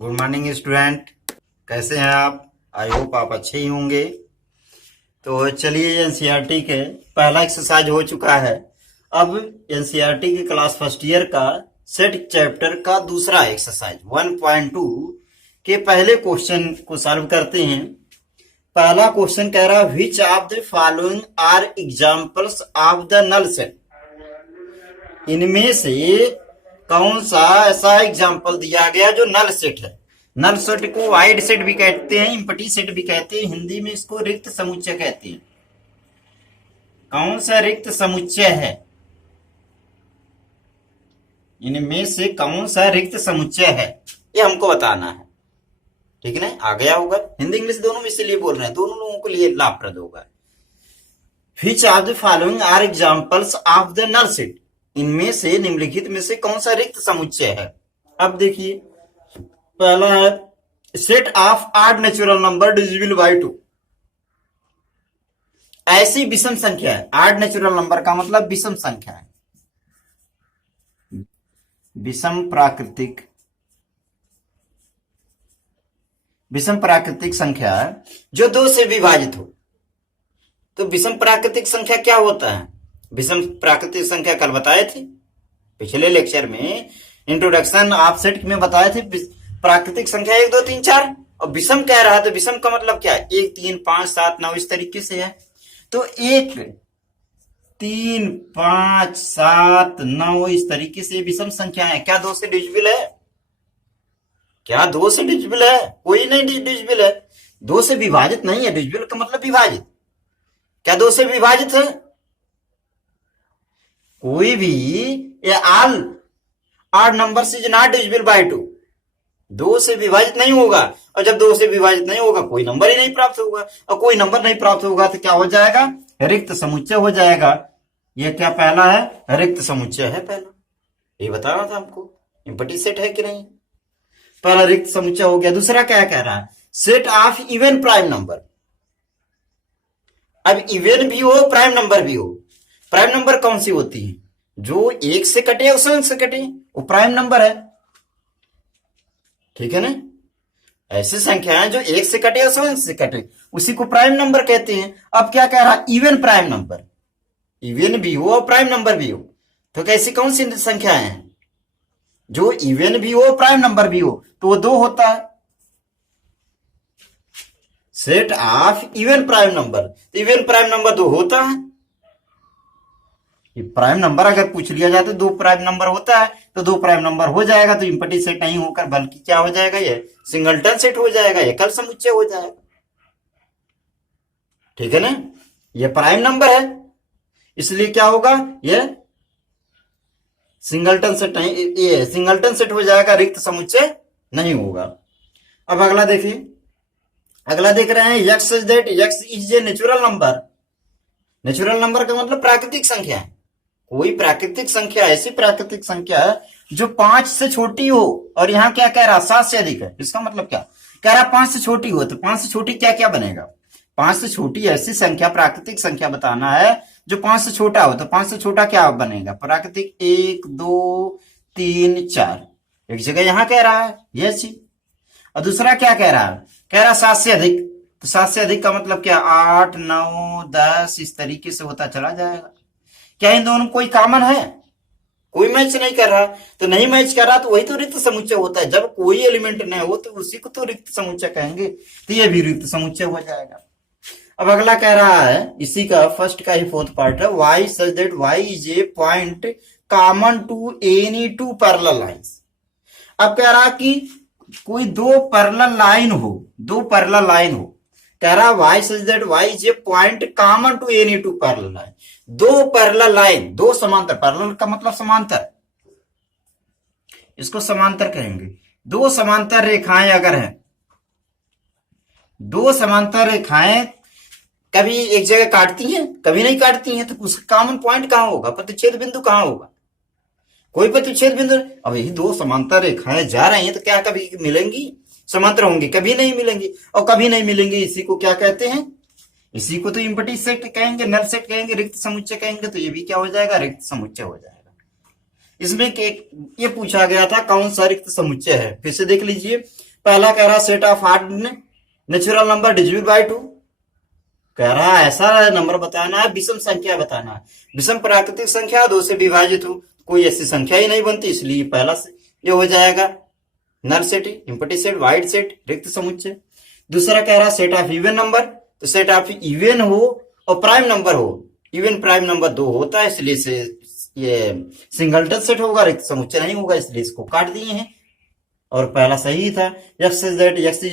Good morning student. कैसे हैं आप? आई होप आप अच्छे ही होंगे। तो चलिए एनसीईआरटी के पहला एक्सरसाइज हो चुका है। अब एनसीईआरटी के क्लास फर्स्ट ईयर का सेट चैप्टर का दूसरा एक्सरसाइज 1.2 के पहले क्वेश्चन को सॉल्व करते हैं। पहला क्वेश्चन कह रहा है which of the following are examples of the null set. इनमें से कौन सा ऐसा एग्जाम्पल दिया गया जो नल सेट है। नल सेट को वाइड सेट भी कहते हैं, इम्पटी सेट भी कहते हैं, हिंदी में इसको रिक्त समुच्चय कहते हैं। कौन सा रिक्त समुच्चय है, इनमें से कौन सा रिक्त समुच्चय है, ये हमको बताना है। ठीक है ना, आ गया होगा। हिंदी इंग्लिश दोनों में इसलिए बोल रहे हैं, दोनों लोगों के लिए लाभप्रद होगा। Which of the following are examples of the null set. इनमें से निम्नलिखित में से कौन सा रिक्त समुच्चय है। अब देखिए, पहला है set of odd natural number divisible by 2। ऐसी विषम संख्या है। ऑड नेचुरल नंबर का मतलब विषम संख्या है, विषम प्राकृतिक संख्या जो 2 से विभाजित हो। तो विषम प्राकृतिक संख्या क्या होता है? विषम प्राकृतिक संख्या कल बताए थे पिछले लेक्चर में, इंट्रोडक्शन ऑफ सेट में बताए थे। प्राकृतिक संख्या 1 2 3 4 और विषम कह रहा है, तो विषम का मतलब क्या है? 1 3 5 7 9 इस तरीके से है। तो 1 3 5 7 9 इस तरीके से विषम संख्या है। क्या 2 से डिविजिबल है? क्या 2 से डिविजिबल है? कोई नहीं डिविजिबल है। 2 से विभाजित नहीं है। डिविजिबल का मतलब विभाजित। क्या 2 से विभाजित है? कोई भी ये all odd number is not divisible by 2। 2 से विभाजित नहीं होगा, और जब 2 से विभाजित नहीं होगा कोई नंबर ही नहीं प्राप्त होगा, और कोई नंबर नहीं प्राप्त होगा तो क्या हो जाएगा? रिक्त समुच्चय हो जाएगा। ये क्या पहला है? रिक्त समुच्चय है पहला। ये बताना था हमको, इम्पटी सेट है कि नहीं। पहला रिक्त समुच्चय हो गया। दूसरा क्या कह रहा है? Set of even prime number. अब इवन भी हो प्राइम नंबर भी हो। प्राइम नंबर कौन सी होती है? जो 1 से कटे और 100 से कटे, वो प्राइम नंबर है। ठीक है ना। ऐसी संख्याएं जो 1 से कटे और 100 से कटे, उसी को प्राइम नंबर कहते हैं। अब क्या कह रहा? Even prime number. इवन भी हो और प्राइम नंबर भी हो। तो कैसी कौन सी संख्याएं हैं जो इवन भी हो प्राइम नंबर भी हो? तो वो 2 होता है। Set of even prime number. तो इवन प्राइम नंबर 2 होता है। प्राइम नंबर अगर पूछ लिया जाए तो 2 प्राइम नंबर होता है, तो 2 प्राइम नंबर हो जाएगा। तो इम्पटी सेट नहीं होकर बल्कि क्या हो जाएगा? ये सिंगलटन सेट हो जाएगा, एकल समुच्चय हो जाएगा। ठीक है ना। ये प्राइम नंबर है, इसलिए क्या होगा? ये सिंगलटन सेट नहीं, ये सिंगलटन सेट हो जाएगा, रिक्त समुच्चय नहीं होगा। अब अगला देखिए, अगला देख रहे हैं x such that x is a natural number. Natural number का मतलब प्राकृतिक संख्या है। कोई प्राकृतिक संख्या, ऐसी प्राकृतिक संख्या जो 5 से छोटी हो, और यहां क्या कह रहा? 7 से अधिक है। इसका मतलब क्या कह रहा? 5 से छोटी हो। तो 5 से छोटी क्या क्या बनेगा? 5 से छोटी ऐसी संख्या, प्राकृतिक संख्या बताना है जो 5 से छोटा हो। तो 5 से छोटा क्या बनेगा? प्राकृतिक 1 2 3 4। एक जगह यहां कह रहा है ये चीज, और दूसरा क्या कह रहा है? कह रहा 7 से अधिक। तो 7 से अधिक का मतलब क्या? 8 9 10 इस तरीके से होता चला जाएगा। क्या इन दोनों कोई कॉमन है? कोई मैच नहीं कर रहा। तो नहीं मैच कर रहा तो वही तो रिक्त समुच्चय होता है। जब कोई एलिमेंट नहीं हो तो उसी को तो रिक्त समुच्चय कहेंगे। तो ये भी रिक्त समुच्चय हो जाएगा। अब अगला कह रहा है, इसी का फर्स्ट का ही 4th पार्ट है, y such that y is a point common to any 2 parallel lines। अब कह रहा कि कोई 2 पैरेलल लाइन हो, 2 पैरेलल लाइन हो। कह रहा y such that y is a point common to any 2 parallel line। 2 parallel line, 2 समांतर, पैरेलल का मतलब समांतर, इसको समांतर कहेंगे। 2 समांतर रेखाएं अगर हैं, 2 समांतर रेखाएं कभी एक जगह काटती हैं, कभी नहीं काटती हैं, तो उसका कॉमन पॉइंट कहां होगा? प्रतिच्छेद बिंदु कहां होगा? कोई प्रतिच्छेद बिंदु। अब यही 2 समांतर रेखाएं जा रही हैं तो क्या कभी मिलेंगी? समांतर होंगी? कभी नहीं मिलेंगी। और कभी नहीं मिलेंगी, इसी को क्या कहते हैं? इसी को तो इम्पटी सेट कहेंगे, नल सेट कहेंगे, रिक्त समुच्चय कहेंगे। तो ये भी क्या हो जाएगा? रिक्त समुच्चय हो जाएगा। इसमें ये पूछा गया था कौन सा रिक्त समुच्चय है। फिर से देख लीजिए, पहला कह रहा set of odd natural number divisible by 2, कह रहा है ऐसा नंबर बताना है, विषम संख्या बताना है, विषम प्राकृतिक संख्या 2 से विभाजित हो, कोई ऐसी संख्या ही नहीं बनती, इसलिए पहला ये हो जाएगा null set, empty set, void set, रिक्त समुच्चय। दूसरा कह रहा सेट ऑफ इवन नंबर, तो सेट ऑफ इवन हो और प्राइम नंबर हो, इवन प्राइम नंबर 2 होता है, इसलिए से ये सिंगलटन सेट होगा, रिक्त समुच्चय नहीं होगा, इसलिए इसको काट दिए हैं और पहला सही था। X is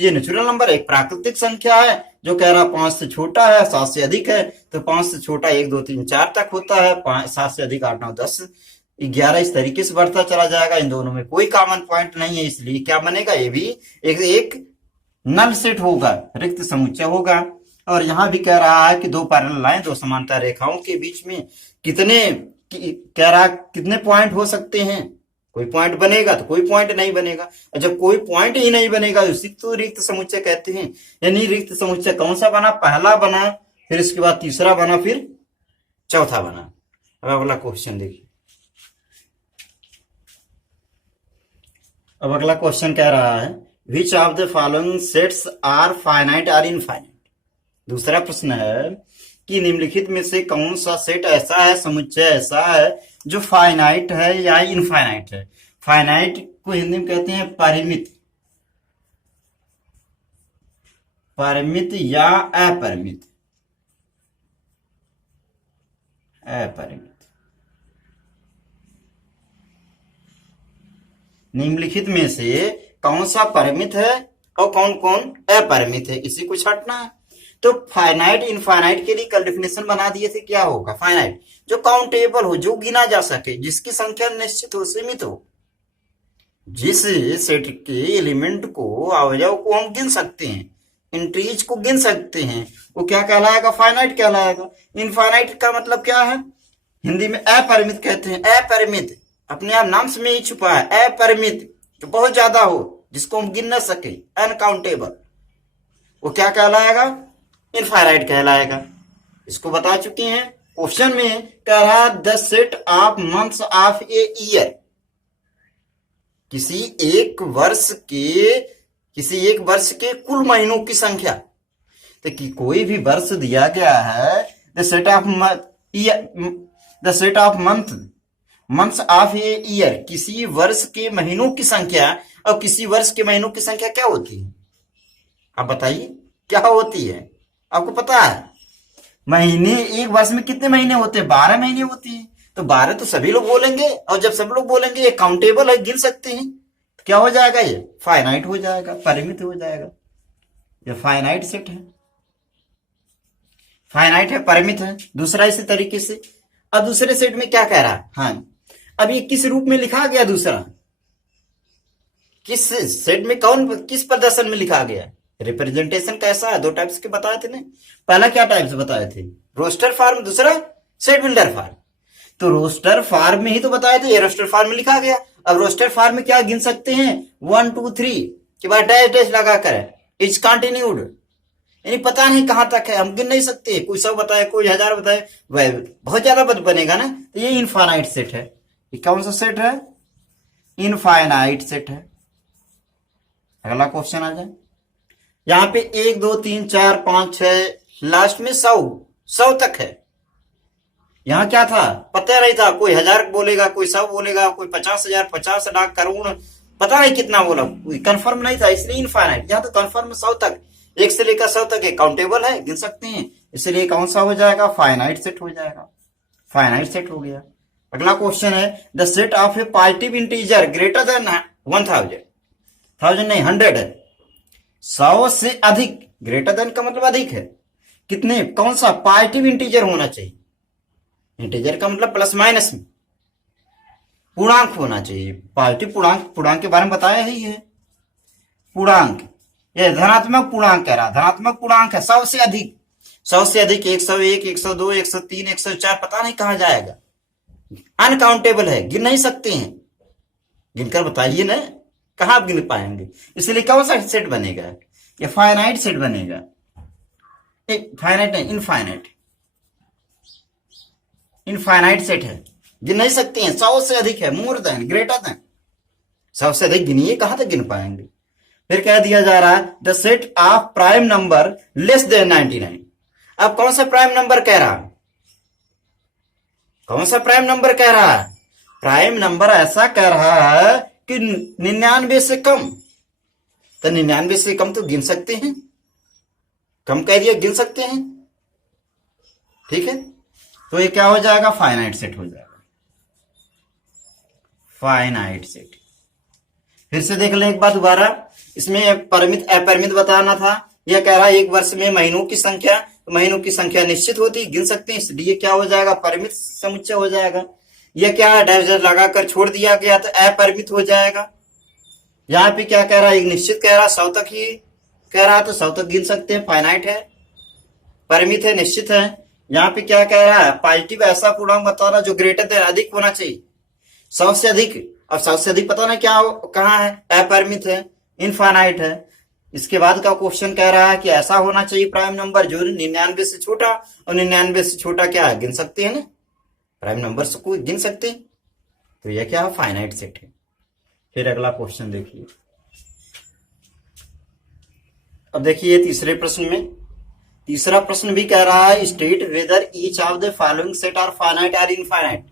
a natural number, एक प्राकृतिक संख्या है जो कह रहा 5 से छोटा है 7 से अधिक है, तो 5 से छोटा 1 2 3 4 तक होता है, 7 से अधिक 8 9 10 11 इस तरीके से बढ़ता चला जाएगा। इन दोनों में कोई कॉमन पॉइंट नहीं है, इसलिए क्या बनेगा, ये भी एक नल सेट होगा, रिक्त समुच्चय होगा। और यहां भी कह रहा है कि दो पैरेलल लाइन, दो समांतर रेखाओं के बीच में कह रहा कितने पॉइंट हो सकते हैं, कोई पॉइंट बनेगा तो कोई पॉइंट नहीं बनेगा, और जब कोई पॉइंट ही नहीं बनेगा उसी तो रिक्त समुच्चय कहते हैं। यानी रिक्त समुच्चय कौन सा बना, पहला बना, फिर इसके बाद तीसरा बना, फिर चौथा बना। अब अगला क्वेश्चन देखिए, अब अगला क्वेश्चन कह रहा है which of the following sets are finite और इनफाइनाइट। दूसरा प्रश्न है कि निम्नलिखित में से कौन सा सेट ऐसा है, समुच्चय ऐसा है जो फाइनाइट है या इनफाइनाइट है। फाइनाइट को हिंदी में कहते हैं परिमित, परिमित या अपरिमित, अपरिमित। निम्नलिखित में से कौन सा परिमित है और कौन कौन अपरिमित है, इसी को छांटना है। तो फाइनाइट इनफाइनाइट के लिए कल डेफिनेशन बना दिए थे, क्या होगा, फाइनाइट जो काउंटेबल हो, जो गिना जा सके, जिसकी संख्या निश्चित हो, सीमित हो, जिस सेट के एलिमेंट को, अवयव को हम गिन सकते हैं, इंट्रीज को गिन सकते हैं, वो क्या कहलाएगा, फाइनाइट कहलाएगा। इनफाइनाइट का मतलब क्या है, हिंदी में अपरिमित कहते हैं। अपरिमित अपने आप नाम से में ही छुपा है, अपरिमित जो बहुत ज्यादा हो, जिसको हम गिन न सके, अनकाउंटेबल, वो क्या कहलाएगा, इनफाइनाइट कहलाएगा। इसको बता चुके हैं। क्वेश्चन में कह रहा the set of months of a year, किसी एक वर्ष के कुल महीनों की संख्या। तो कि कोई भी वर्ष दिया गया है, the set of months of a year, किसी वर्ष के महीनों की संख्या। और किसी वर्ष के महीनों की संख्या क्या होती है, आप बताइए क्या होती है, आपको पता है। महीने, एक वर्ष में कितने महीने होते हैं, 12 महीने होते हैं। तो 12 तो सभी लोग बोलेंगे, और जब सब लोग बोलेंगे ये काउंटेबल है, गिन सकते हैं, तो क्या हो जाएगा, ये फाइनाइट हो जाएगा, परिमित हो जाएगा। ये फाइनाइट सेट है, फाइनाइट है, परिमित है। दूसरा इसी तरीके से, अब दूसरे सेट में क्या कह रहा है, हाँ अब ये किस रूप में लिखा गया, दूसरा किस सेट में किस प्रदर्शन में लिखा गया, रिप्रेजेंटेशन कैसा है, दो टाइप्स के बताए थे ना। पहला क्या टाइप्स बताए थे, रोस्टर फॉर्म, दूसरा सेट बिल्डर फॉर्म। तो रोस्टर फॉर्म में ही तो बताए थे, ये रोस्टर फॉर्म में लिखा गया। अब रोस्टर फॉर्म में क्या गिन सकते हैं, 1 2 3 के बाद डैश डैश लगा कर इज कंटिन्यूड, यानी पता नहीं कहां तक है, हम गिन नहीं सकते, कोई 100 बताए, कोई 1000 बताए, वह बहुत ज्यादा बनेगा ना। तो ये इनफाइनाइट सेट है। ये कौन सा सेट है, इनफाइनाइट सेट है। अगला क्वेश्चन आ जाए, यहां पे 1 2 3 4 5 6 लास्ट में 100 तक है। यहां क्या था, पता नहीं था, कोई 1000 बोलेगा, कोई 100 बोलेगा, कोई 50,000 50 लाख करोड़, पता नहीं कितना बोला, कोई कंफर्म नहीं था, इसलिए इनफाइनाइट। यहां तो कंफर्म 100 तक, 1 से लेकर 100 तक काउंटेबल है, गिन सकते हैं, इसलिए कौन सा हो जाएगा, फाइनाइट सेट हो जाएगा, फाइनाइट सेट हो गया। अगला क्वेश्चन है the set of A positive integer greater than 1000, 1000 नहीं 100 है, 100 से अधिक, ग्रेटर देन का मतलब अधिक है, कितने, कौन सा पॉजिटिव इंटीजर होना चाहिए, इंटीजर का मतलब प्लस माइनस में पूर्णांक होना चाहिए। पॉजिटिव पूर्णांक के बारे में बताया ही है, पूर्णांक, ये धनात्मक पूर्णांक कह रहा, धनात्मक पूर्णांक है, 100 से अधिक, 100 से अधिक 101 102 103 104 पता नहीं कहां जाएगा, अनकाउंटेबल है, गिन नहीं सकते हैं, गिनकर बताइए ना, कहां आप गिन पाएंगे। इसलिए कौन सा सेट बनेगा, ये फाइनाइट सेट बनेगा, फाइनाइट नहीं इनफाइनाइट, इनफाइनाइट सेट है, गिन नहीं सकते हैं, 100 से अधिक है, मोर देन, ग्रेटर देन, 100 से अधिक गिनिए, कहां तक गिन पाएंगे। फिर कह दिया जा रहा है the set of prime number less than 99। अब कौन सा प्राइम नंबर कह रहा है? कौन सा प्राइम नंबर कह रहा है? प्राइम नंबर ऐसा कह रहा है कि 99 से कम। तो 99 से कम तो गिन सकते हैं, कम कह दिया गिन सकते हैं, ठीक है। तो ये क्या हो जाएगा? फाइनाइट सेट हो जाएगा, फाइनाइट सेट। फिर से देख लें एक बार दोबारा, इसमें परिमित अपरिमित बताना था। यह कह रहा है एक वर्ष में महीनों की संख्या, तो महीनों की संख्या निश्चित होती गिन सकते हैं, इसलिए क्या हो जाएगा? परिमित समुच्चय हो जाएगा। यह क्या डाइविजन लगाकर छोड़ दिया गया तो अपरिमित हो जाएगा। यहाँ पे क्या कह रहा है? एक निश्चित कह रहा है, 100 तक ही कह रहा है, तो 100 तक गिन सकते हैं, फाइनाइट है, परिमित है, निश्चित है। यहाँ पे क्या कह रहा है? पॉजिटिव ऐसा पूर्णांक बताना जो ग्रेटर देन अधिक होना चाहिए, 100 से अधिक। अब 100 से अधिक पता ना क्या कहाँ है? अपरिमित है, इनफाइनाइट है। इसके बाद का क्वेश्चन कह रहा है कि ऐसा होना चाहिए प्राइम नंबर जो 99 से छोटा, और 99 से छोटा क्या है? गिन सकते हैं ना, प्राइम नंबर से कोई गिन सकते हैं, तो यह क्या है? फाइनाइट सेट है। फिर अगला क्वेश्चन देखिए। अब देखिए तीसरे प्रश्न में, तीसरा प्रश्न भी कह रहा है state whether each of the following set are finite और इनफाइनाइट।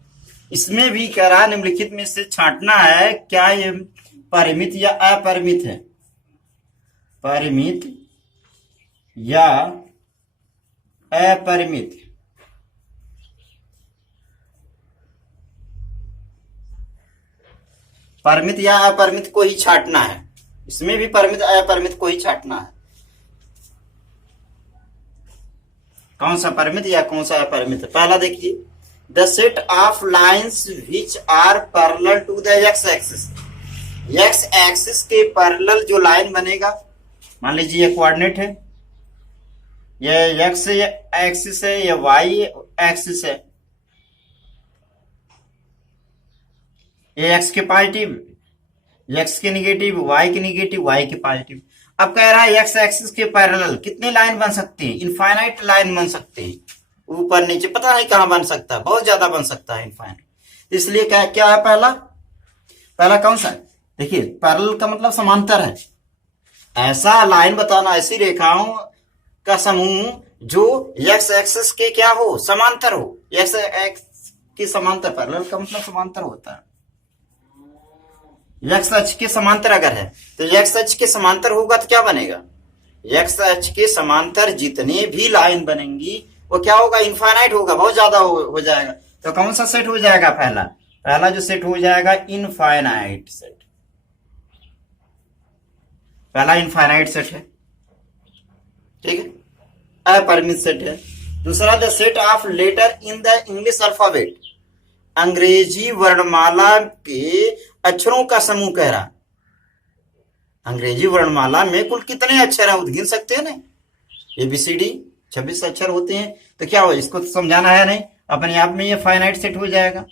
इसमें भी कह रहा है निम्नलिखित में से छांटना है, क्या ये परिमित या अपरिमित है? परिमित या अपरिमित। परिमित या अपरिमित को ही छांटना है, इसमें भी परिमित अपरिमित को ही छांटना है। कौन सा परिमित या कौन सा अपरिमित? पहला देखिए, the set of lines which are parallel to the x axis. X axis के पैरेलल जो लाइन बनेगा, मान लीजिए ये कोऑर्डिनेट है, ये एक्स एक्सिस है, ये वाई एक्सिस है, ये एक्स के पॉजिटिव, एक्स के निगेटिव, वाई के निगेटिव, वाई के पॉजिटिव। अब कह रहा है एक्स एक्सिस के पैरेलल कितने लाइन बन सकते हैं? इनफाइनाइट लाइन बन सकते हैं, ऊपर नीचे पता नहीं कहां बन सकता है, बहुत ज्यादा बन सकता है इनफाइनाइट। इसलिए क्या है? पहला कौन सा? देखिए पैरेलल का मतलब समांतर है, ऐसा लाइन बताना, ऐसी रेखाओं का समूह जो एक्स एक्सिस के क्या हो? समांतर हो। एक्स एक्स के समांतर, पैरेलल का मतलब समांतर होता है। एक्स अक्ष के समांतर अगर है तो एक्स अक्ष के समांतर होगा तो क्या बनेगा? एक्स अक्ष के समांतर जितने भी लाइन बनेंगी वो क्या होगा? इनफाइनाइट होगा, बहुत ज्यादा हो जाएगा। तो कौन सा सेट हो जाएगा? पहला जो सेट हो जाएगा इनफाइनाइट सेट, पहला इनफाइनाइट सेट है, ठीक है, अपरिमित सेट है। दूसरा the set of letter in the English alphabet, अंग्रेजी वर्णमाला के अक्षरों का समूह कह रहा। अंग्रेजी वर्णमाला में कुल कितने अक्षर हैं? गिन सकते हैं ना, ABCD 26 अक्षर होते हैं। तो क्या हो, इसको तो समझाना है नहीं, अपने आप में ये फाइनाइट सेट हो जाएगा,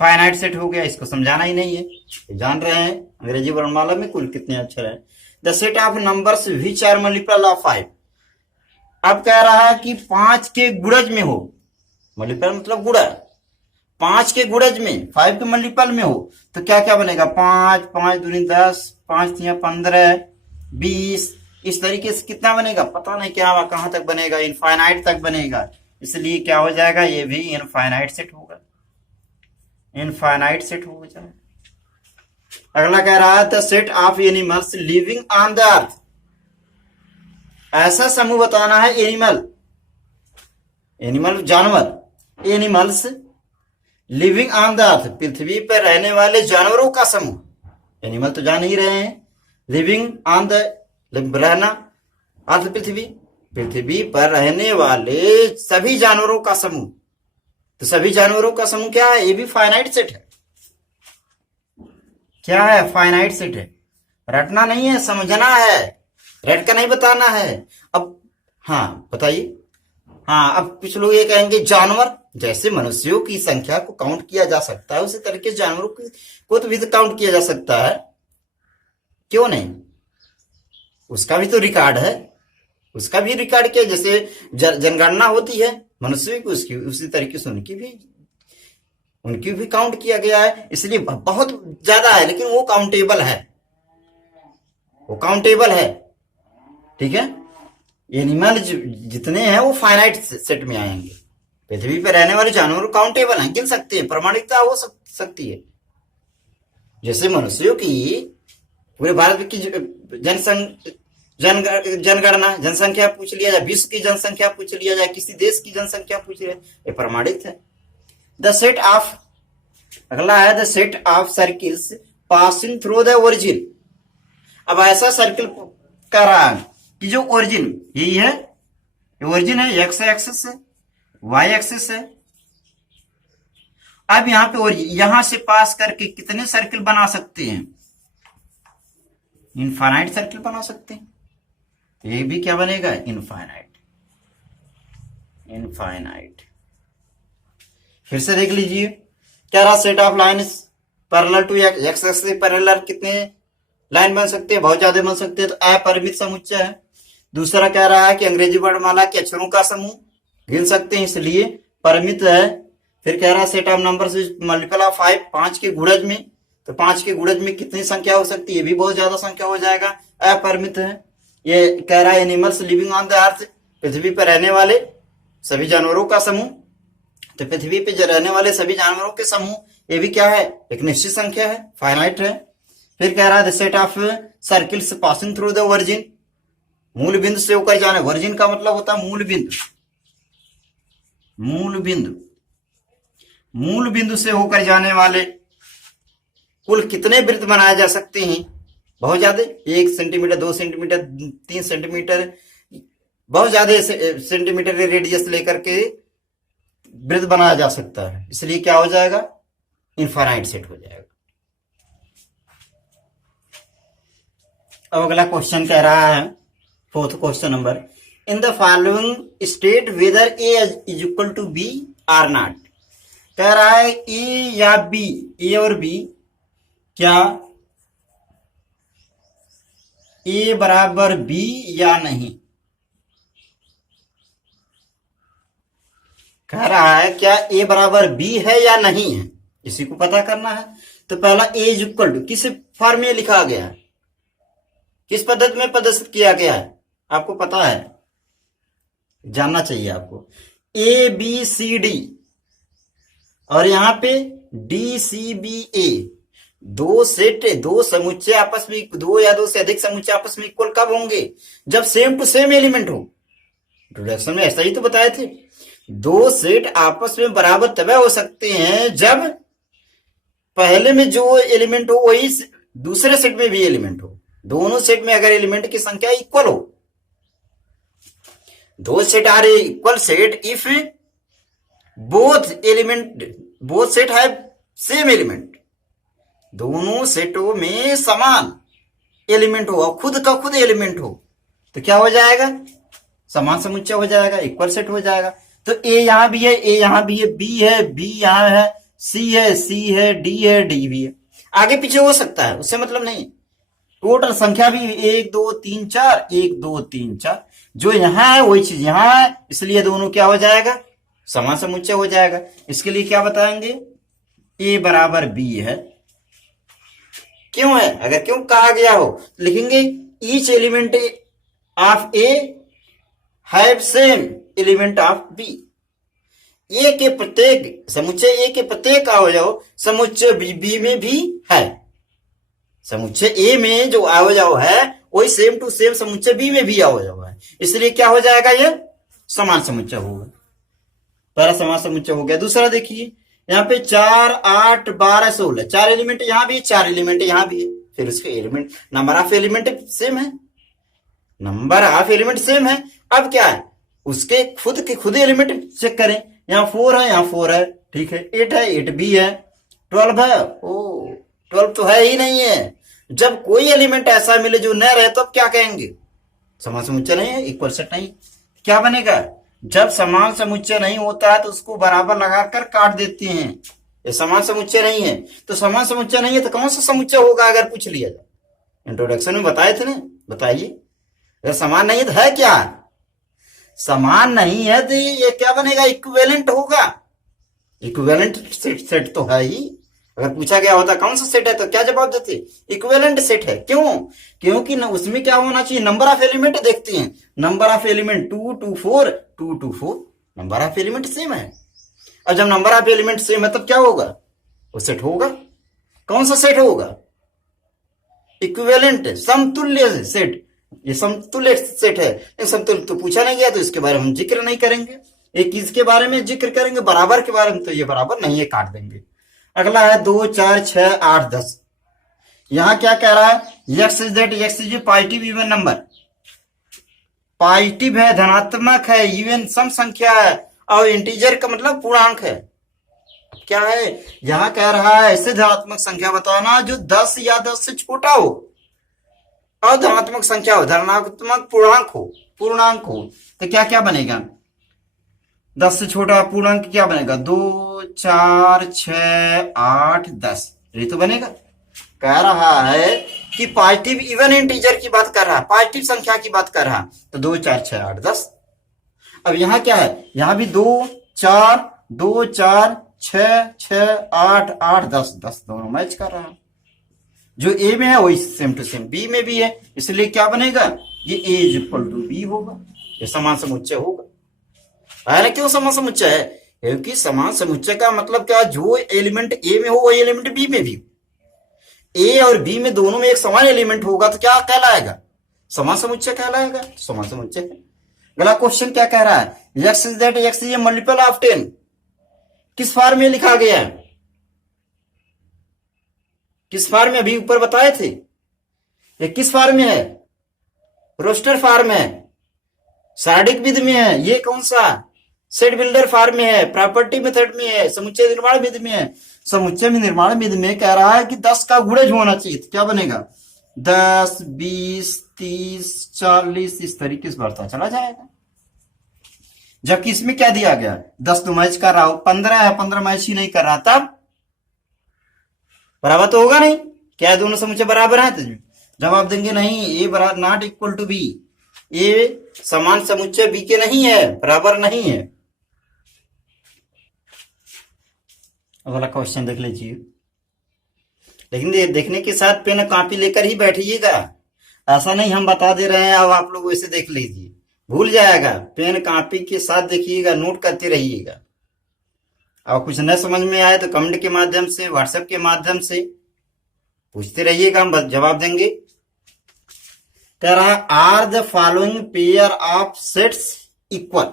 फाइनाइट सेट हो गया, इसको समझाना ही नहीं है। जान रहे हैं अंग्रेजी वर्णमाला में कुल कितने अक्षर हैं। The set of numbers which are multiple of 5। अब कह रहा है कि 5 के गुणज में हो, मल्टीपल मतलब गुणा, 5 के गुणज में, 5 के मल्टीपल में हो, तो क्या क्या बनेगा? 5, 5 दूनी 10, 5 तिया 15, 20, इस तरीके से कितना बनेगा? पता नहीं क्या कहां तक बनेगा, इनफाइनाइट तक बनेगा। इसलिए क्या हो जाएगा? ये भी इनफाइनाइट सेट होगा, इनफाइनाइट सेट हो जाएगा। अगला कह रहा है the set of animals living on the earth. ऐसा समूह बताना है, एनिमल जानवर, animals living on the earth, पृथ्वी पर रहने वाले जानवरों का समूह। एनिमल तो जान ही रहे हैं, लिविंग ऑन द रहना, अर्थ पृथ्वी पर रहने वाले सभी जानवरों का समूह। तो सभी जानवरों का समूह क्या है? ये भी फाइनाइट सेट है। क्या है? फाइनाइट सेट है। रटना नहीं है, समझना है, रट कर नहीं बताना है। अब हाँ बताइए, हाँ अब कुछ लोग ये कहेंगे जानवर, जैसे मनुष्यों की संख्या को काउंट किया जा सकता है उसी तरीके से जानवरों को तो भी तो काउंट किया जा सकता है, क्यों नहीं? उसका भी तो रिकॉर्ड है, उसका भी रिकॉर्ड किया, जैसे जनगणना होती है मनुष्य की, उसकी उसी तरीके से उनकी भी काउंट किया गया है। इसलिए बहुत ज्यादा है, लेकिन वो काउंटेबल है, वो काउंटेबल है, ठीक है। एनिमल जितने हैं वो फाइनाइट सेट में आएंगे। पृथ्वी पर रहने वाले जानवर काउंटेबल हैं, गिन सकते हैं, प्रमाणिकता हो सकती है। जैसे मनुष्यों की पूरे भारत की जनगणना, जनसंख्या पूछ लिया जाए, विश्व की जनसंख्या पूछ लिया जाए, किसी देश की जनसंख्या पूछ लिया जाए, ये प्रमाणित है। द सेट ऑफ, अगला है the set of circles passing through the origin. अब ऐसा सर्किल कर रहा है कि जो ओरिजिन यही है, ओरिजिन है, एक्स एक्सिस है, वाई एक्सिस है। अब यहां पे ओरिजिन, यहां से पास करके कितने सर्किल बना सकते हैं? इनफाइनाइट सर्किल बना सकते हैं। तो ये भी क्या बनेगा? इनफाइनाइट। इनफाइनाइट। फिर से देख लीजिए, क्या रहा? Set of lines parallel to x axis से पैरेलल कितने लाइन बन सकते हैं? बहुत ज्यादा बन सकते हैं, तो अपरिमित समुच्चय है। दूसरा कह रहा है कि अंग्रेजी वर्णमाला के अक्षरों का समूह गिन सकते हैं, इसलिए परिमित है। फिर कह रहा है set of number multiple of 5, 5 के गुणज में, तो 5 के गुणज में कितनी संख्या हो सकती है? ये भी बहुत ज्यादा संख्या हो जाएगा, अपरिमित है। ये कह रहा है animals living on the earth, पृथ्वी पर रहने वाले सभी जानवरों का समूह। तो पृथ्वी पे रहने वाले सभी जानवरों के समूह, ये भी क्या है? एक निश्चित संख्या है, फाइनाइट है। फिर कह रहा है the set of circles passing through the origin, मूल बिंदु से होकर जाने। ओरिजिन का मतलब होता है मूल बिंदु। मूल बिंदु, मूल बिंदु से होकर जाने वाले कुल कितने वृत्त बनाए जा सकते हैं? बहुत ज्यादा, 1 सेंटीमीटर, 2 सेंटीमीटर, 3 सेंटीमीटर, बहुत ज्यादा सेंटीमीटर रेडियस लेकर के वृत्त बनाया जा सकता है, इसलिए क्या हो जाएगा? इनफाइनाइट सेट हो जाएगा। अब अगला क्वेश्चन कह रहा है, 4th question number, in the following state whether A is equal to B or not. कह रहा है ए या बी, ए और बी क्या ए बराबर बी या नहीं। कह रहा है क्या ए बराबर बी है या नहीं है, इसी को पता करना है। तो पहला ए इज इक्वल टू किस फॉर्म में लिखा गया है, किस पद्धति में प्रदर्शित किया गया है, आपको पता है, जानना चाहिए आपको। ए बी सी डी और यहां पे डी सी बी ए, दो सेट, दो समुच्चय आपस में, दो या दो से अधिक समुच्चय आपस में इक्वल कब होंगे? जब सेम टू सेम एलिमेंट हो। इंट्रोडक्शन में ऐसा ही तो बताए थे, दो सेट आपस में बराबर तब हो सकते हैं जब पहले में जो एलिमेंट हो वही दूसरे सेट में भी एलिमेंट हो। दोनों सेट में अगर एलिमेंट की संख्या इक्वल हो, दो set are equal set if both set have same element, दोनों सेटों में समान एलिमेंट हो और खुद का खुद एलिमेंट हो, तो क्या हो जाएगा? समान समुच्चय हो जाएगा, इक्वल सेट हो जाएगा। तो ए यहां भी है, ए यहां भी है, बी है, बी यहां है, सी है, सी है, डी है, डी भी है। आगे पीछे हो सकता है, उससे मतलब नहीं। टोटल संख्या भी 1 2 3 4, 1 2 3 4, जो यहां है वही चीज यहां है, इसलिए दोनों क्या हो जाएगा? समान समुच्चय हो जाएगा। इसके लिए क्या बताएंगे? ए बराबर बी है। क्यों है? अगर क्यों कहा गया हो तो लिखेंगे each element of A have same element of B. A के प्रत्येक समुच्चय, ए के प्रत्येक का हो जाओ समुच्चय बी में भी है। समुच्चय ए में जो आओ जाओ है वही सेम टू सेम समुच्चय बी में भी आओ जाओ है, इसलिए क्या हो जाएगा? ये समान समुच्चय होगा। पहला समान समुच्चय हो गया। दूसरा देखिए, यहाँ पे 4 8 12 16, 4 एलिमेंट यहां भी, 4 एलिमेंट यहां भी है। फिर उसके element, number of element same है, नंबर ऑफ एलिमेंट सेम है। अब क्या है? उसके खुद के खुद एलिमेंट चेक करें। यहाँ 4 है, यहाँ 4 है, ठीक है। 8 है, 8 भी है। 12 है, ओ 12 तो है ही नहीं है। जब कोई एलिमेंट ऐसा मिले जो न रहे तो अब क्या कहेंगे? समान समुच्चय नहीं है, इक्वल सेट नहीं। क्या बनेगा? जब समान समुच्चय नहीं होता है तो उसको बराबर लगाकर काट देते हैं। ये समान समुच्चय नहीं है, तो समान समुच्चय नहीं है तो कौन सा समुच्चय होगा अगर पूछ लिया जाए? इंट्रोडक्शन में बताए थे ना, बताइए। अगर समान नहीं है तो है क्या? समान नहीं है तो ये क्या बनेगा? इक्विवेलेंट होगा। इक्विवेलेंट सेट तो है ही। अगर पूछा गया होता कौन सा सेट है तो क्या जवाब देते, इक्विवेलेंट सेट है। क्यों? क्योंकि उसमें क्या होना चाहिए, नंबर ऑफ एलिमेंट देखते हैं, number of element 2 2 4 2 2 4, number of element same है। और जब नंबर ऑफ एलिमेंट सेम है तब क्या होगा, वो सेट होगा। कौन सा सेट होगा, इक्विवेलेंट समतुल्य सेट। ये समतुल्य सेट है, समतुल्य तो पूछा नहीं गया तो इसके बारे में हम जिक्र नहीं करेंगे। एक किसके बारे में जिक्र करेंगे, बराबर के बारे में, तो ये बराबर नहीं है, काट देंगे। अगला है 2 4 6 8 10। यहां क्या कह रहा है, X is that, X is positive even number, positive है, धनात्मक है, इवन सम संख्या है, और इंटीजर का मतलब पूर्णांक है। क्या है, यहां कह रहा है ऐसे धनात्मक संख्या बताना जो 10 या 10 से छोटा हो, और धनात्मक संख्या हो, धनात्मक पूर्णांक हो। तो क्या क्या बनेगा, 10 से छोटा पूर्णांक क्या बनेगा, 2 4 6 8 10, ये तो बनेगा। कह रहा है कि पॉजिटिव इवन इंटीजर की बात कर रहा है, पॉजिटिव संख्या की बात कर रहा है, तो 2 4 6 8 10। अब यहां क्या है, यहां भी 2 4 6 6 8 8 10 10 दोनों मैच कर रहा है। जो ए में है वही सेम टू सेम बी में भी है, इसलिए क्या बनेगा, ये ए इज इक्वल टू बी होगा, ये समान समुच्चय होगा। पहले क्यों समान समुच्चय है, क्योंकि समान समुच्चय का मतलब क्या, जो एलिमेंट ए में हो वही एलिमेंट बी में भी, ए और बी में दोनों में एक समान एलिमेंट होगा तो क्या कहलाएगा, समान समुच्चय कहलाएगा, समान समुच्चय है। अगला क्वेश्चन क्या कह रहा है, X is that, X is A multiple of 10, किस फॉर्म में लिखा गया है, किस फॉर्म में अभी ऊपर बताए थे, ये किस फॉर्म में है, रोस्टर फॉर्म है, सार्डिक विधि में है, ये कौन सा सेट बिल्डर फॉर्म में है, प्रॉपर्टी मेथड में है, समुच्चय निर्माण विधि में है। समुच्चय में निर्माण विधि में कह रहा है कि 10 का गुणज होना चाहिए, तो क्या बनेगा, 10 20 30 40, इस तरीके से बढ़ता चला जाएगा। जबकि इसमें क्या दिया गया, 10 तो मैच कर रहा हो, 15 है, 15 मैच ही नहीं कर रहा, तब बराबर तो होगा नहीं। क्या है, दोनों समुच्चय बराबर है, तो जवाब देंगे नहीं, ए बराबर नॉट इक्वल टू बी, ए समान समुच्चय बी के नहीं है, बराबर नहीं है। अगला क्वेश्चन देख लीजिए, लेकिन देखने के साथ पेन कॉपी लेकर ही बैठिएगा, ऐसा नहीं हम बता दे रहे हैं अब आप लोग वैसे देख लीजिए, भूल जाएगा, पेन कॉपी के साथ देखिएगा, नोट करते रहिएगा। और कुछ न समझ में आए तो कमेंट के माध्यम से, व्हाट्सएप के माध्यम से पूछते रहिएगा, हम जवाब देंगे। कह रहा है are the following pair of sets equal,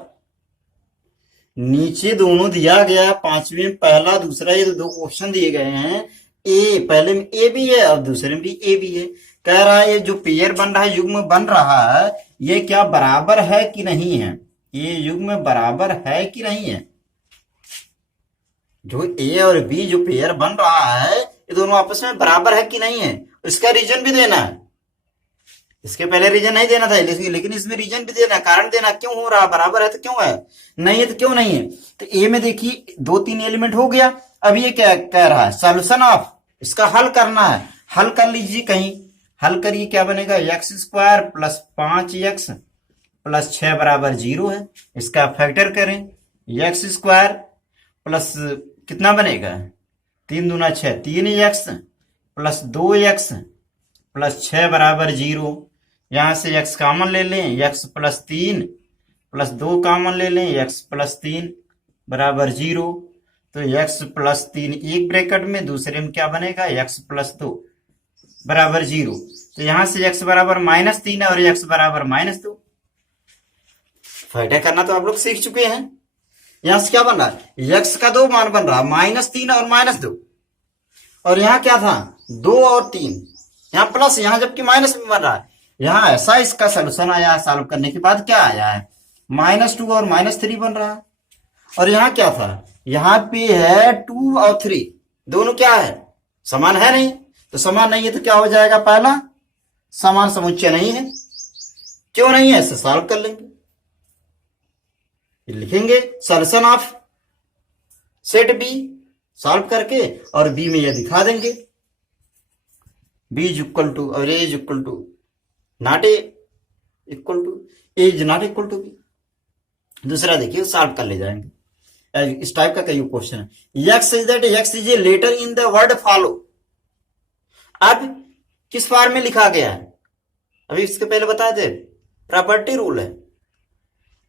नीचे दोनों दिया गया, पांचवें पहला दूसरा, ये दो ऑप्शन दिए गए हैं, ए पहले में ए भी है और दूसरे में भी ए भी है। कह रहा है ये जो पेयर बन रहा है, युग्म बन रहा है, ये क्या बराबर है कि नहीं है, ये युग्म बराबर है कि नहीं है। जो ए और बी जो पेयर बन रहा है, ये दोनों आपस में बराबर है कि नहीं है, इसका रीजन भी देना है। इसके पहले रीजन नहीं देना था, लेकिन इसमें रीजन भी देना, कारण देना, क्यों हो रहा, बराबर है तो क्यों है, नहीं है तो क्यों नहीं है। तो ए में देखिए 2 3 एलिमेंट हो गया। अब ये क्या कह रहा है, सॉल्यूशन ऑफ, इसका हल करना है, हल कर लीजिए, कहीं हल करिए, क्या बनेगा, x² + 5x + 6 बराबर 0 है। इसका फैक्टर करें, x² प्लस कितना बनेगा, 3 दूना 6, 3x + 2x + 6 बराबर 0। यहां से x कॉमन ले लें, x + 3 + 2 कॉमन ले लें, x + 3 बराबर 0। तो x + 3 एक ब्रैकेट में, दूसरे में क्या बनेगा, x + 2 बराबर 0। तो यहां से x बराबर -3 है और x बराबर -2। फायदा करना तो आप लोग सीख चुके हैं। यहां से क्या बन रहा है, x का 2 मान बन रहा है, -3 और -2, और यहाँ क्या था, 2 और 3, यहाँ प्लस, यहाँ जबकि माइनस में बन रहा है। यहाँ ऐसा इसका सोल्यूशन आया है, सॉल्व करने के बाद क्या आया है, -2 और -3 बन रहा है। और यहाँ क्या था, यहाँ पे है 2 और 3, दोनों क्या है, समान है नहीं, तो समान नहीं है तो क्या हो जाएगा, पहला समान समुच्चय नहीं है। क्यों नहीं है, इसे सॉल्व कर लेंगे, लिखेंगे solution of set B, solve करके और बी में यह दिखा देंगे, बी इज इक्वल टू और A is equal to not A equal to, A is not equal to B. दूसरा देखिए, सॉल्व कर ले जाएंगे, इस टाइप का कई क्वेश्चन है। X is that X is a letter in the word follow. अब किस फॉर्म में लिखा गया है, अभी इसके पहले बता दे, प्रॉपर्टी रूल है,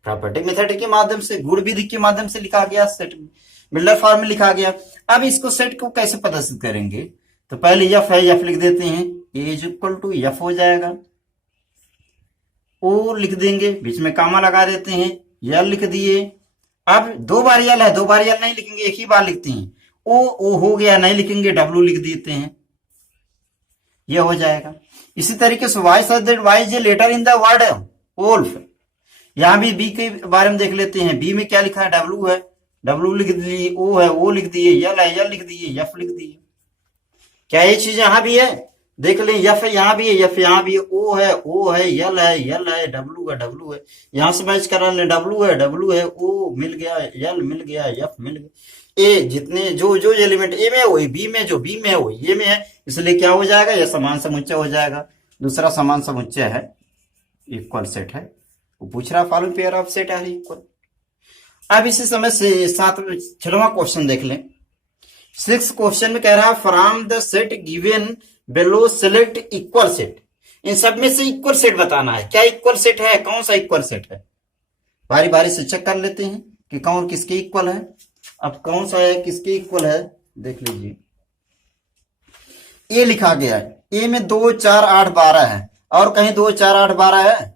प्रॉपर्टी मेथड के माध्यम से, गुण विधि के माध्यम से लिखा गया, सेट बिल्डर फॉर्म में लिखा गया। अब इसको सेट को कैसे प्रदर्शित करेंगे, तो पहले एफ है, एफ लिख देते हैं, ए इज इक्वल टू एफ हो जाएगा, ओ लिख देंगे, बीच में कामा लगा देते हैं, यल लिख दिए। अब दो बार यल है, दो बार यल नहीं लिखेंगे, एक ही बार लिखते हैं, ओ हो गया, नहीं लिखेंगे, डब्ल्यू लिख देते हैं, ये हो जाएगा। इसी तरीके से Y such that Y is a letter in the word wolf. यहां भी बी के बारे में देख लेते हैं, बी में क्या लिखा है, डब्ल्यू है, डब्ल्यू लिख दिए, ओ है, ओ लिख दिए, यल है, यल लिख दिए, एफ लिख दिए। क्या ये चीज यहां भी है, देख लें, एफ है यहां भी है, एफ यहां भी है, ओ है, ओ है, यल है, यल है, डब्ल्यू है, डब्ल्यू है, यहां से मैच करा लें, डब्ल्यू है, डब्ल्यू है, ओ मिल गया, यल मिल गया, एफ मिल गया। ए जितने जो जो एलिमेंट ए में है वही बी में, जो बी में है वही ए में है, इसलिए क्या हो जाएगा, यह समान समुच्चय हो जाएगा। दूसरा समान समुच्चय है, इक्वल सेट है, वो पूछ रहा following pair of set are equal. अब इसी समय से 6वां क्वेश्चन देख लें। 6th क्वेश्चन में कह रहा है from the set given below select equal set. इन सब में से इक्वल सेट बताना है, क्या इक्वल सेट है, कौन सा इक्वल सेट है, बारी बारी से चेक कर लेते हैं कि कौन किसके इक्वल है। अब कौन सा है, किसके इक्वल है, देख लीजिए, ए लिखा गया है, ए में 2 4 8 12 है, और कहीं 2 4 8 12 है,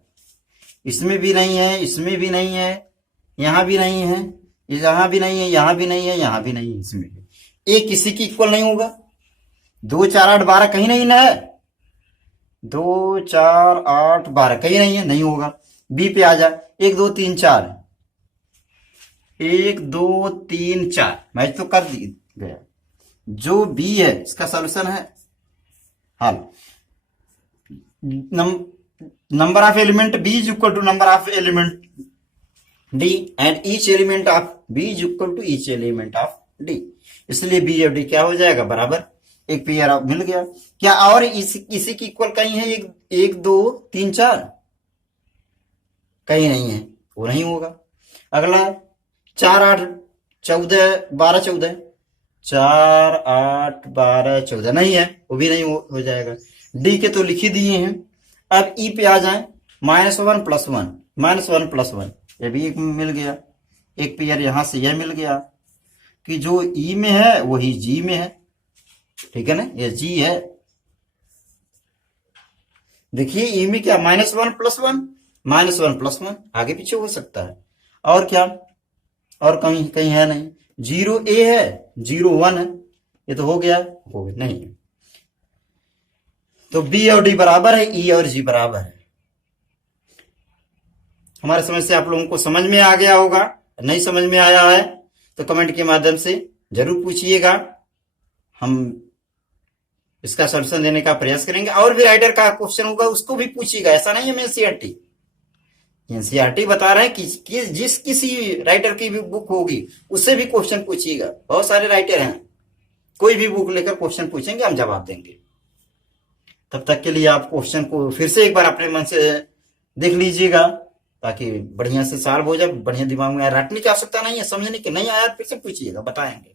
इसमें भी नहीं है, इसमें भी नहीं है, यहां भी नहीं है, यहां भी नहीं है, यहां भी नहीं है, यहां भी नहीं है, इसमें भी। ए किसी की इक्वल नहीं होगा, 2 4 8 12 कहीं नहीं ना है, 2 4 8 12 कहीं नहीं है, नहीं होगा। बी पे आ जा, 1 2 3 4, 1 2 3 4 मैच तो कर दी गया। जो बी है इसका सॉल्यूशन है हल। Number of element B is equal to number of element D and each element of B is equal to each element of D, इसलिए बी और डी क्या हो जाएगा, बराबर, एक पेयर ऑफ मिल गया। क्या और इसी की इक्वल कहीं है, 1 2 3 4 कहीं नहीं है, वो नहीं होगा। अगला 4 8 14 12 14, 4 8 12 14 नहीं है, वो भी नहीं हो जाएगा। डी के तो लिख ही दिए हैं। अब ई पे आ जाए, -1 + 1, -1 + 1, ये भी एक मिल गया, एक पेयर यहां से यह मिल गया कि जो ई में है वही जी में है, ठीक है ना, ये जी है। देखिए ई में क्या, -1 + 1, -1 + 1 आगे पीछे हो सकता है, और क्या, और कहीं कहीं है नहीं, 0 ए है, 0 1 है, ये तो हो गया, नहीं है। तो बी और डी बराबर है, ई और जी बराबर है। हमारे समझ से आप लोगों को समझ में आ गया होगा, नहीं समझ में आया है तो कमेंट के माध्यम से जरूर पूछिएगा, हम इसका सॉल्यूशन देने का प्रयास करेंगे। और भी राइटर का क्वेश्चन होगा उसको भी पूछिएगा, ऐसा नहीं है एनसीईआरटी बता रहे हैं कि जिस किसी राइटर की भी बुक होगी उससे भी क्वेश्चन पूछिएगा, बहुत सारे राइटर हैं, कोई भी बुक लेकर क्वेश्चन पूछेंगे, हम जवाब देंगे। तब तक के लिए आप क्वेश्चन को फिर से एक बार अपने मन से देख लीजिएगा, ताकि बढ़िया से सॉल्व हो जाए, बढ़िया दिमाग में रटने की आवश्यकता नहीं है, समझने की नहीं आया फिर से पूछिएगा, बताएंगे।